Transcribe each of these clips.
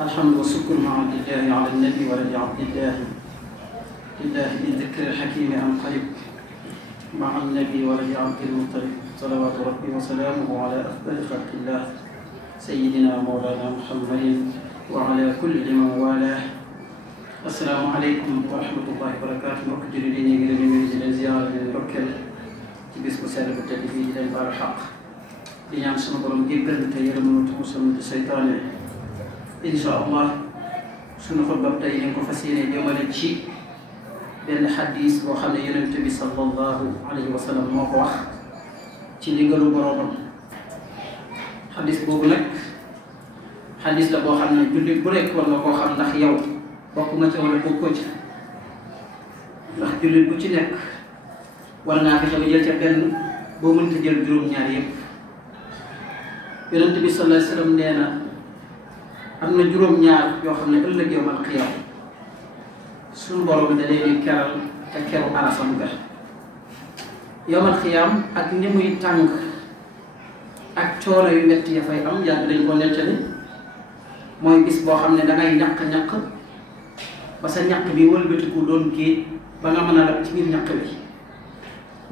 الحمد والشكر مع لله على النبي ولد عبد الله لله بالذكر الحكيم أنقلب مع النبي ولد عبد المطلب صلوات ربي وسلامه على أفضل خلق الله سيدنا مولانا محمد وعلى كل من والاه. السلام عليكم ورحمة الله وبركاته. mbokk jullit yi ñu ngi leen di nuyu di leen ziyaara di leen ndokkeel ci bis bu sell bu tedd bii di leen baal xaq di ñaan sunu borom jéggal te yërëm te musal ci seytaane. incha allah sunu xutba tey ñu ngi ko fas yéene jëmale ci benn xadis boo xam ne yonent bi sallallahu alayhi wa sallam moo ko wax ci ndigalu boroomam. xadis boobu nag xadis la boo xam ne jullit bu nekk war nga koo xam ndax yow bokk nga ci wala bokkoo ci, ndax jullit bu ci nekk war ngaa fexe ba jël ca benn boo mënta jël juróom-ñaar yëpp. yonent bi sallallahu alayhi wa sallam nee na am na juróom-ñaar yoo xam ne ëllëg yawmal qiyaam suñu borom da leen di keral te keru arasam ga. yawmal qiyaam ak ni muy tàng ak coono yu metti ya fay am yàgg dañ ko nettali. mooy bis boo xam ne dangay ñaq-ñaq ba sa ñaq bi wëlbatiku doon géej ba nga mën a lab ci biir ñaq bi.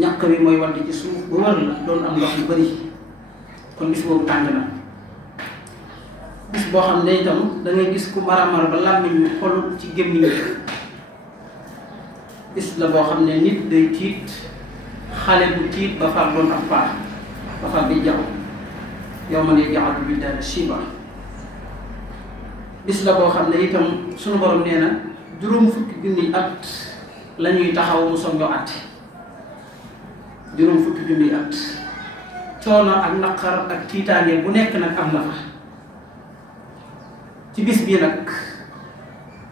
ñaq bi mooy wadd ci suuf ba wër la doon am ndox yu bari. kon bis boobu tàng na. bis boo xam ne itam da ngay gis ku maramar ba làmmiñ ñu xol ci gémmiñ bi. bis la boo xam ne nit day tiit, xale bu tiit ba far doon ab paax ba far bi jaw yawma yaj'alu wildaana shiiba. bis la boo xam ne itam sunu borom nee na juróom fukki junni at la ñuy taxaw mu soog ñoo àtte. juróom fukki junni at coono ak naqar ak tiitaange bu nekk nag am na fa. ci bis bii nag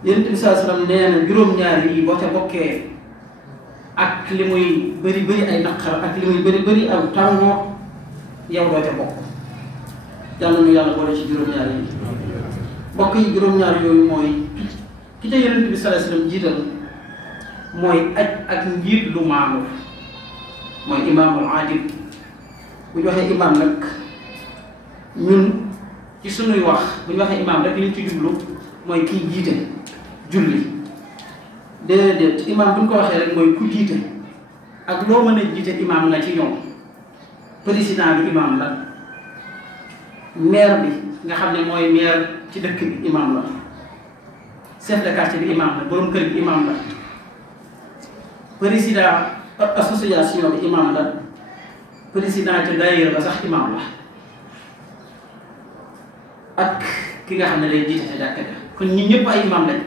Yonent bi sallallahu alayhi wa sallam nee na juróom-ñaar yi boo ca bokkee ak li muy bëri bëri ay naqar ak li muy bëri bëri aw tàngoo yow doo ca bokk. yàlla nu yàlla boole ci juróom-ñaar yi. bokk yi juróom-ñaar yooyu mooy ki ca Yonent bi sallallahu alayhi wa sallam jiital mooy aj ak njiit lu maandu mooy imaamul aadil. bu ñu waxee imaam nag ñun ci sunuy wax bu ñu waxee imaam rek liñ ci jublu mooy kiy jiite julli. déedéet imaam bu ñu ko waxee rek mooy ku jiite ak loo mën a jiite imaam nga ci ñoom. président bi imaam la, maire bi nga xam ne mooy maire ci dëkk bi imaam la, chef de quartier bi imaam la, borom kër bi imaam la, président association bi imaam la, président ci daayira ba sax imaam la, ak ki nga xam ne lay jiite ca jàkka ja. kon ñi ñëpp ay imaam lañ.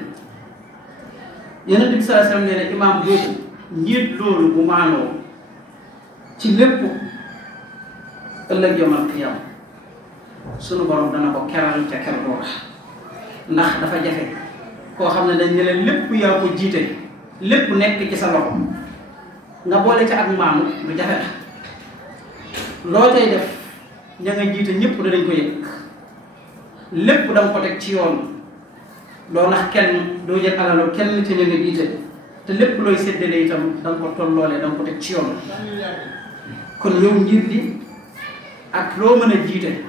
Yonent bi sallallahu alayhi wa sallam nee na imaam boobu njiit loolu bu maanoo ci lépp ëllëg yawmal qiyaam sunu borom dana ko keral ca ker booba. ndax dafa jafe koo xam ne dañ ne leen lépp yaa ko jiite lépp nekk ci sa loxo nga boole ca ak maanu lu jafe la. loo tey def ña nga jiite ñëpp danañ ko yëg. lépp da nga ko teg ci yoon doo nax kenn doo jël alalu kenn ci ña nga jiite te lépp looy séddale itam da nga ko tolloolee da nga ko teg ci yoon. kon yow njiit li ak loo mën a jiite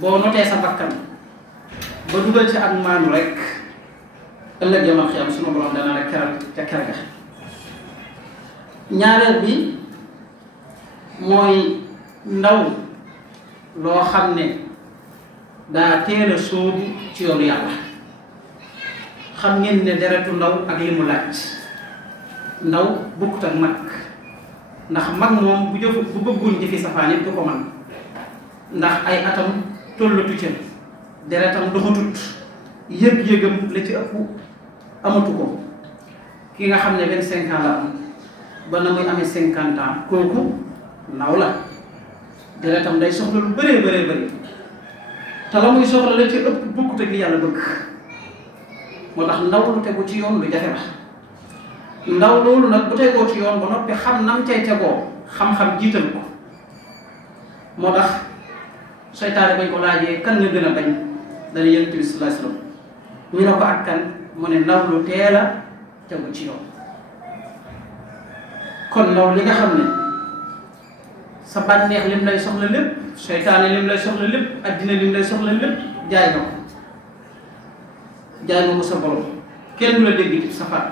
boo notee sa bakkan ba dugal ci ak maanu rek ëllëg yawmal qiyaam sunu borom dana la keral ca ker ga. ñaareel bi mooy ndaw loo xam ne daa teel a sóobu ci yoonu yàlla. xam ngeen ne deretu ndaw ak li mu laaj. ndaw bokkut ak mag ndax mag moom bu bëggoon jëfi safaan it du ko man ndax ay atam tollatu ca deretam doxatut yëg-yëgam la ci ëpp amatu ko. ki nga xam ne 25 ans la am ba na muy amee 50 ans kooku ndaw la deretam day soxla lu bëree bëree bëri te la muy soxla la ci ëpp bokkut ak li yàlla bëgg. moo tax ndaw lu tegu ci yoon lu jafe la. ndaw loolu nag bu tegoo ci yoon ba noppi xam nam cay tegoo xam-xam jiital ko. moo tax seytaane bañ ko laajee kan nga gën a bañ dana Yonent bi sallallahu alayhi wa sallam ñu ne ko ak kan mu ne ndaw lu teel a tegu ci yoon. kon ndaw li nga xam ne sa bànneex lim lay soxla lépp seytaane lim lay soxla lépp addina lim lay soxla lépp jaay na ko jaay nga ko sa borom kenn du la dégg ci safar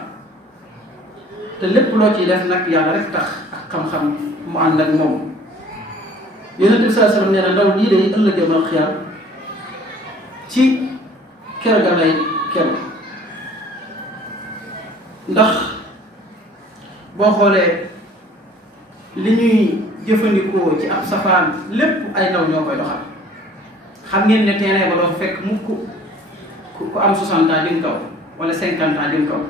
te lépp loo ciy def nag yàlla rek tax ak xam-xam mu ànd ak moom. Yonent bi sallallahu alayhi wasallam nee na ndaw lii day ëllëg yawmal xiyaam ci ker ga lay ker ndax boo xoolee li ñuy jëfandikoo ci ab safaan lépp ay ndaw ñoo koy doxal. xam ngeen ne terrain ba doo fekk mukk ku am 60 ans jëm kaw wala 50 ans jëm kaw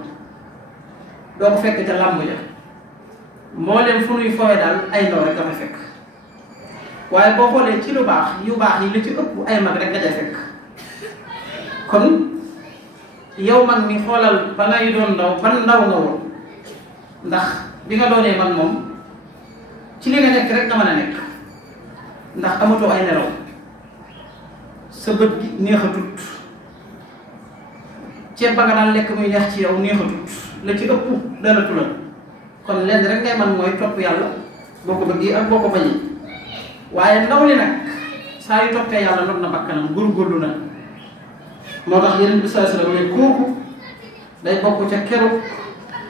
doo ko fekk ca làmb ja moo leen fu nuy fooye daal ay ndaw rek dafa fekk waaye boo xoolee ci lu baax yu baax yi la ci ëpp ay mag rek nga day fekk. kon yow mag mi xoolal ba ngay doon ndaw ban ndaw nga woon ndax bi nga doonee mag moom ci li nga nekk rek nga mën a nekk ndax amatoo ay nelaw sa bët gi neexatut ceeb ba nga daan lekk muy neex ci yow neexatut la ci ëpp dalatu la kon lenn rek ngay man mooy topp yàlla boo ko bëggee ak boo ko bañee waaye ndaw li nag saa yu toppee yàlla not na bakkanam góorgóorlu na. moo tax Yonent bi sallallahu alayhi wasallam ne kooku day bokk ca keru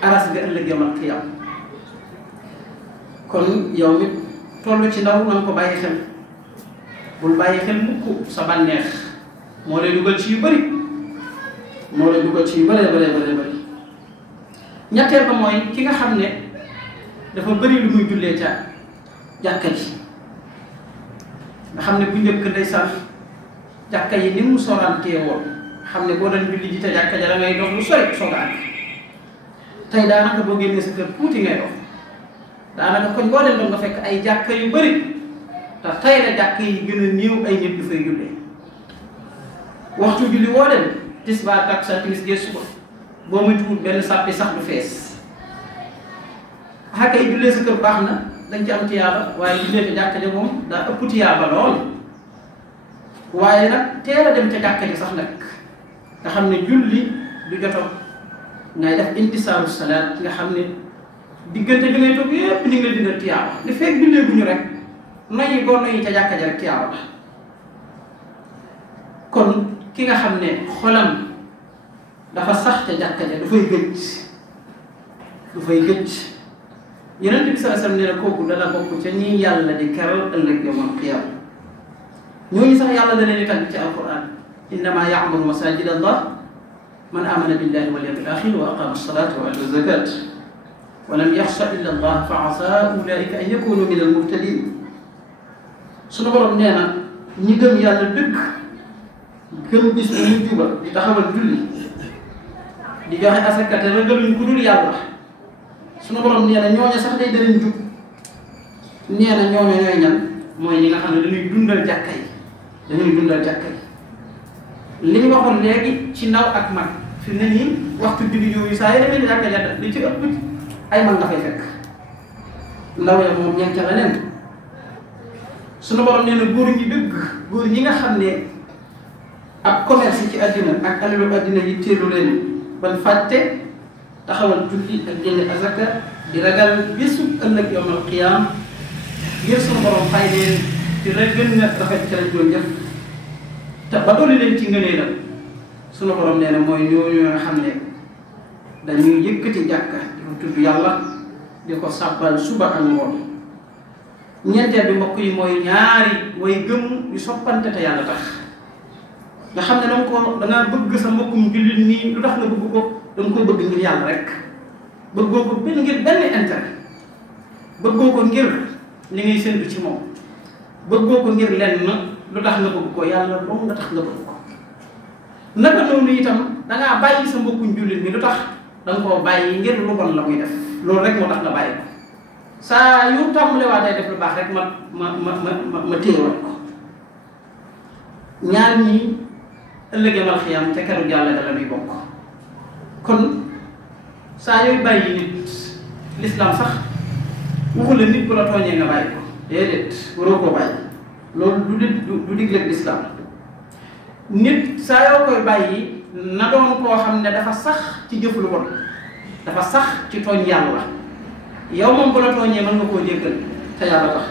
aras nga ëllëg yawmal qiyaam. kon yow mi toll ci ndaw na nga ko bàyyi xel bul bàyyi xel mukk sa bànneex moo lay dugal ci yu bëri bëri. ñetteel ba mooy ki nga xam ne dafa bëri lu muy jullee ca jàkka ji nga xam ne bu njëkk ndeysaan jàkka yi ni mu sorantee woon xam ne boo doon julli ji te jàkka ja da ngay dox lu sori soog a àgg tey daanaka boo génnee sa kër tuuti ngay dox daanaka koñ boo dem doon nga fekk ay jàkka yu bëri te tey la jàkka yi gën a néew ay nit du fay jullee waxtu julli woo dem tisbaar takkusaan timis gee suba boo muy tuut benn sàppi sax du fees xakka yi jullee sa kër baax na dañ ci am tiyaaba waaye jullee te jàkka ja moom daa ëpp tiyaaba lool waaye nag teel a dem ca jàkka ji sax nag nga xam ne julli du joto ngay def intisaaru salaat nga xam ne diggante bi ngay toog yépp ni nga leen dina tiyaaba li fekk jullee bu ñu rek noyyi boo noyyi ca jàkka ja rek tiyaaba la kon ki nga xam ne xolam dafa sax ca jàkka ja dafay gëj Yonent bi sallallahu alayhi wasallam nee na kooku dana bokk ca ñi yàlla di keral ëllëg yawmal qiyaama ñooñu sax yàlla da leen di tàgg ci alquran innama ya'muru masajid allah man amana billahi wal yawmil akhir wa aqama as-salata wa ata az-zakat wa lam yaxsha illa allah fa asa ulaika an yakunu min al-muhtadin sunu borom nee na ñi gëm yàlla dëgg gëm bis bu ñu juba di taxawal julli di joxe asaka te ragaluñ ku dul yàlla sunu borom nee na ñooñu sax day danañ jub nee na ñooñu ñooy ñan mooy ñi nga xam ne dañuy dundal jàkka yi li ñu waxoon léegi ci ndaw ak mag fi ne nii waxtu julli yooyu saa yi demee jàkka ja li ci ëpp ay mag nga fay fekk ndaw ya moom ñeent ca leneen sunu borom nee na góor ñi nga xam ne ab commerce ci àddina ak alalu àddina yi teelu leen ban fàtte taxawal julli ak génne azaka di ragal bésu ëllëg yawmal qiyaam ngir sunu borom fay leen ci la gën nga rafet ci lañ doon jëf te ba dolli leen ci ngëneelam sunu borom nee na mooy ñooñu nga xam ne dañuy yëkkati jàkka di ko tudd yàlla di ko sàbbal suba ak ngoon. ñeenteel bi mbokk yi mooy ñaari way gëm yu soppante te yàlla tax nga xam ne da nga bëgg sa mbokkum jullit nii lu tax nga bëgg ko da nga ko bëgg ngir yàlla rek bëggoo ko ngir benn intérêt bëggoo ko ngir li ngay séntu ci moom bëggoo ko ngir lenn lu tax nga bëgg ko yàlla moom nga tax nga bëgg ko naka noonu itam dangaa bàyyi sa mbokkum jullit bi lu tax da nga koo bàyyi ngir lu bon la muy def loolu rek moo tax nga bàyyi ko saa yu tàmbale waa day def lu baax rek ma téyewaat ko ñaar ñii ëllëg yawmal xiyaam ca keru yàlla da la muy bokk kon saa yooyu bàyyi nit l'islam sax waxu la nit bu la tooñee nga bàyyi ko déedéet waroo koo bàyyi loolu du digleeg l'islam nit saa yoo koy bàyyi na doon koo xam ne dafa sax ci jëf lu bon dafa sax ci tooñ yàlla yow moom bu la tooñee mën nga koo jéggal te yàlla tax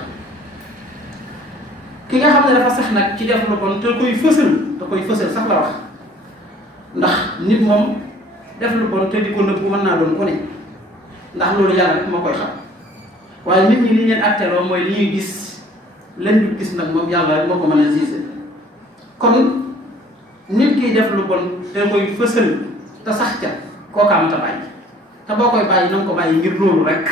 ki nga xam ne dafa sax nag ci def lu bon te koy fësal sax la wax ndax nit moom def lu bon te di ko nëbbu mën naa doon ku ne ndax loolu yàlla rek moo koy xam waaye nit ñi li leen atteloo mooy li ñuy gis leen du gis nag moom yàlla rek moo ko mën a gisé kon nit kiy def lu bon te mooy fësal te sax ca kooka mata bàyyi te boo koy bàyyi na nga ko bàyyi ngir loolu rek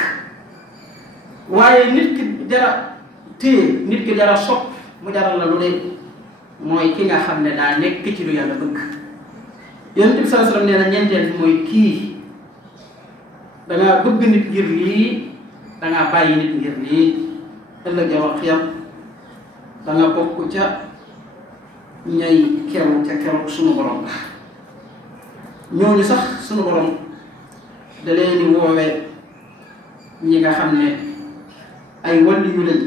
waaye nit ki jara téye nit ki jara sopp mu jaral la lu ne mooy ki nga xam ne daa nekk ci lu yàlla bëgg Yonent bi sallallahu alayhi wasallam nee na ñeenteel bi mooy kii dangaa bëgg nit ngir lii dangaa bàyyi nit ngir lii ëllëg yow ak xiyam danga bokk ca ñay keru ca keru sunu borom la ñooñu sax sunu borom da leen di woowee ñi nga xam ne ay wàllu yu lañ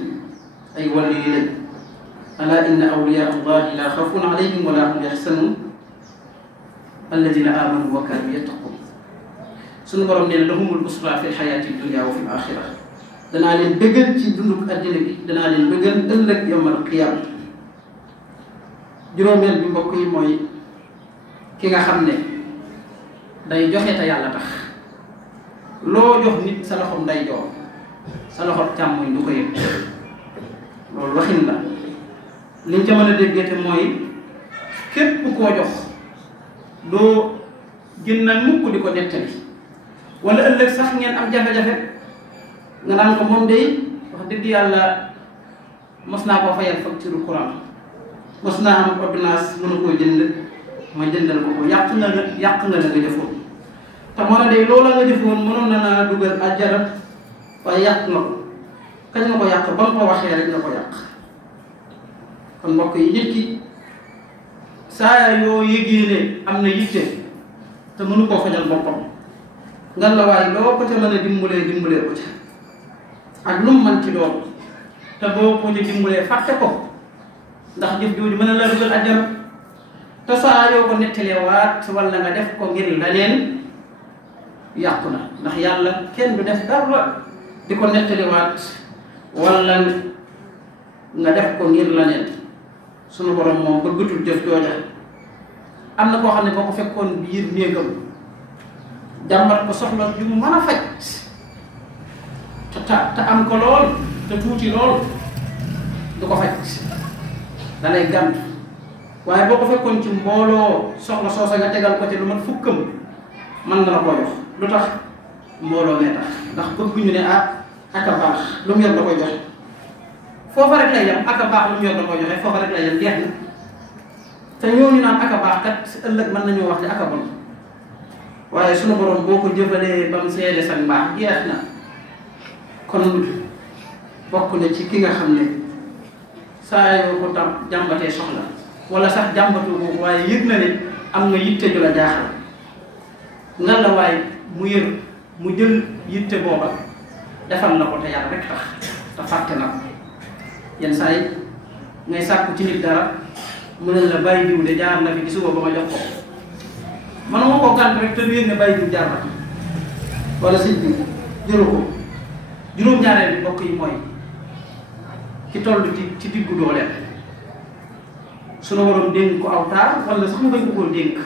ala inna awliya allahi la xawfun alayhim wala hum yaxsanun alladina amanu wa kanu yattaqun sunu borom nee na lahumul busra fi lxayaati dunia wa fi l axira danaa leen bëggal ci dunduk addina bi danaa leen bëggal ëllëg yawmal qiyaama juróomeel bi mbokk yi mooy ki nga xam ne day joxe te yàlla tax loo jox nit sa loxom day joor sa loxo càmmoñ du ko yëg loolu waxin la liñ ca mën a déggee te mooy képp koo jox doo génnal mukk di ko nettali wala ëllëg sax ngeen am jafe-jafe nga naan ko moom day wax dëgg yàlla mos naa koo fayal facture courant mos naa am ordonnance mënu koo jënd ma jëndal ko yàq nga la nga jëfoon te moo ne day loola nga jëfoon mënoon na naa dugal àjjana waaye yàq na ko kañ nga ko yàq ba nga ko waxee rek nga ko yàq kon mbokk yi nit ki saa yoo yëgee ne am na yitte te mënu koo fajal boppam ngan la waaye loo ko ca mën a dimbalee ko ca ak lu mu mën ci doon te boo ko ca dimbalee fàtte ko ndax jëf jooju mën a la dugal àjjana te saa yoo ko nettalewaat wala nga def ko ngir leneen yàqu na ndax yàlla kenn du def dara di ko nettalewaat wala nga def ko ngir leneen sunu borom moom bëggatul jëf jooja am na koo xam ne boo ko fekkoon biir néegam jàmbat ko soxla ju mu mën a faj te am ko lool te tuuti lool du ko faj da lay gànt waaye boo ko fekkoon ci mbooloo soxla soosa nga tegal ko ci lu mat fukkam mën na la ko jox lu tax mbooloo mee tax ndax bëgguñu ne ak a baax lu mu yor da koy joxe foofa rek lay yem ak a baax lu mu yor da koy joxe foofa rek lay yem jeex na te ñooñu naan ak a baax kat ëllëg mën nañoo wax ne ak a bon waaye sunu borom boo ko jëfalee ba mu seede sa mbaax jeex na kon bokk na ci ki nga xam ne saa yoo ko tam jàmbatee soxla wala sax jàmbatu boobu waaye yëg na ne am nga yitte ju la jaaxal nga la waaye mu jël yitte booba defal na ko te yàlla rek tax te fàtte na ko yenn saa yi ngay sàkku ci nit dara mu ne la bàyyi diw de jaar na fi gisuma ba ma jox ko man moo koo gànt rek te du yëg ne bàyyi diw jaar na wala sëñ bi jëru ko juróom-ñaareel bi mbokk yi mooy ki toll ci diggu dooleem sunu borom dénk ko aw taar wala sax mu bañ ko koo dénk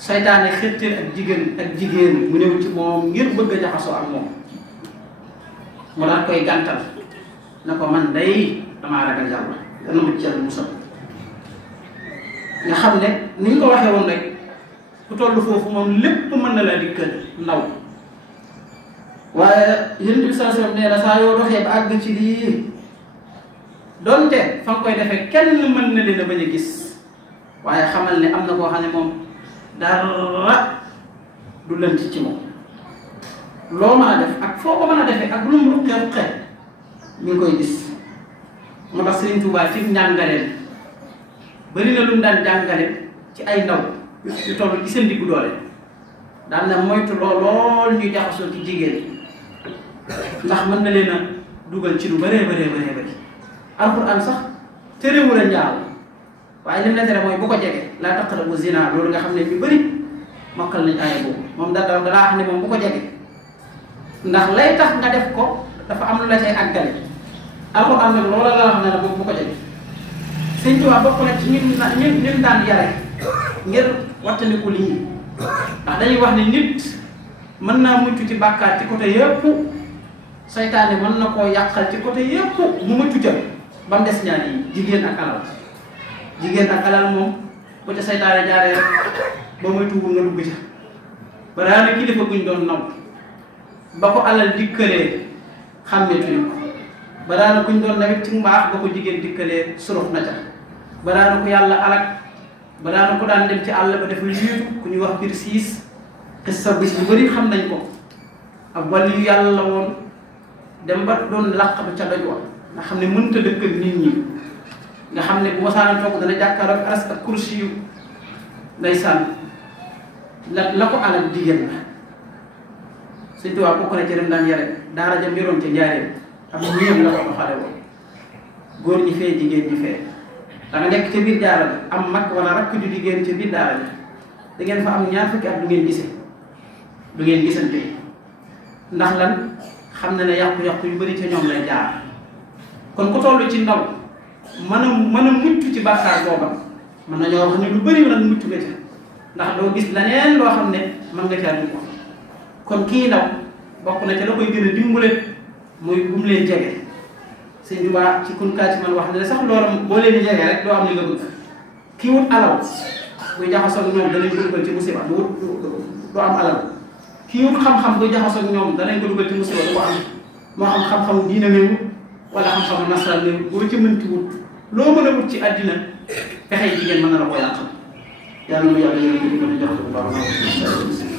saytaane xëtteel ak jigéen mu ñëw ci moom ngir bëgg a jaxasoo ak moom mu daan koy gàntal na ko man day damaa ragal yàlla dana ma ci yàlla musal nga xam ne ni ñu ko waxee woon rek ku toll foofu moom lépp mën na la dikkal ndaw waaye Yonent bi sallallahu alayhi wasallam nee na saa yoo doxee ba àgg ci lii donte fa nga koy defee kenn mën na leen a bañ a gis waaye xamal ne am na koo xam ne moom dara du lënt ci moom loo mën a def ak foo ko mën a defee ak lu mu ruqe ñu ngi koy gis moo tax Serigne Touba ci njàngaleen bari na lu mu daan jàngale ci ay ndaw yu toll ci seen diggu doole daan na moytu lool ñuy jaxasoo ci jigéen ndax mën na leen a dugal ci lu bëree bëri alxuraan sax terewul a njaaw waaye lim la tere mooy bu ko jege laa taqrabu zina loolu nga xam ne ñu bëri mokkal nañ aaya boobu moom dalaa wax ne moom bu ko jege ndax lay tax nga def ko dafa am lu la cay àggale alxuraan nag loola la wax ne la moom bu ko jege Sëñ Tuubaa bokk na ci ñun daan yare ngir wattandiku lii ndax dañuy wax ne nit mën naa mucc ci bàkkaar ci côté yépp saytaane mën na koo yàqal ci côté yépp mu mucc ca ba mu des ñaar yi jigéen ak alal. jigéen ak alal moom bu ca saytaane jaaree ba muy tuubu nga dugg ca ba daana kilifa guñ doon naw ba ko alal dikkalee xàmmeetuñu ko ba daana kuñ doon nawit ci mbaax ba ko jigéen dikkalee surux na ca ba daana ko yàlla alak ba daana ko daan dem ci àll ba def lu jiitu ku ñuy wax biir siis xissa bis bu bëri xam nañ ko ak wàllu yu yàlla la woon dem ba doon làq ba ca doj wa nga xam ne mënta dëkk ak nit ñi nga xam ne bu masaana toog dana jàkkaarloog aras ak kursi yu ndeysaan la ko alal jigéen la Sëñ Tuubaa bokk na ci dem daan yare daara jam yoroon ca njaareem am ñëpp la ko doxale woon góor ñi fee jigéen ñi fee da nga nekk ca biir daara la am mag wala rakk ju jigéen ca biir daara la da ngeen fa am ñaar fukki at du ngeen gise du ngeen gisante ndax lan xam na ne yàqu-yàqu yu bëri ca ñoom lay jaar kon ku toll ci ndaw mën a mucc ci bàkkaar booba mën nañoo wax ne lu bëri nag mucc nga ca ndax doo gis leneen loo xam ne mën nga caa dugg kon kii ndaw bokk na ca la koy gën a dimbale muy bu mu leen jege Sëñ Tuubaa ci kun kaa ci man wax ne sax loolu boo leen di jege rek doo am li nga bëgg kii wut alal buy jaxasoo ñoom danañ ko dugal ci musiba du am alal kii wut xam-xam buy jaxasoo ñoom danañ ko dugal ci musiba du ko am moo xam xam-xamu diina néew wala xam-xamu nasaraan néew boo ci mënti wut loo mën a wut ci àddina pexe jigéen mën na la ko yàqal yàlla na yàlla yërëm di ko jox bu baax